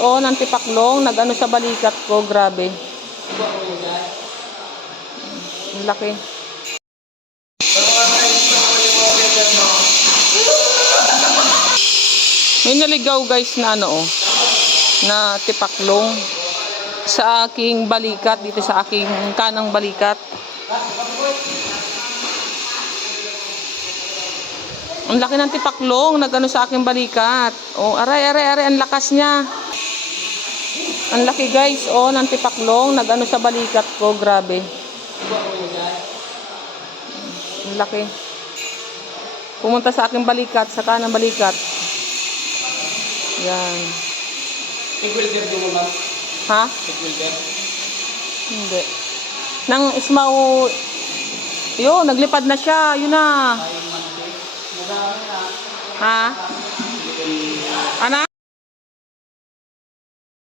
Oh, ng tipaklong, nag-ano sa balikat ko, grabe. Ang laki. May naligaw guys na ano oh, na tipaklong sa aking balikat, dito sa aking kanang balikat. Ang laki ng tipaklong, nag-ano sa aking balikat. Oh, aray, ang lakas niya. Ang laki guys, oh, ng tipaklong, nag-ano sa balikat ko, grabe. Ang laki. Pumunta sa aking balikat, sa kanang balikat. Yan. Tig-welder din mo, ma'am? Ha? Tig-welder? Hindi. Nang ismaw, yun, naglipad na siya, yun na. Ha? Ano?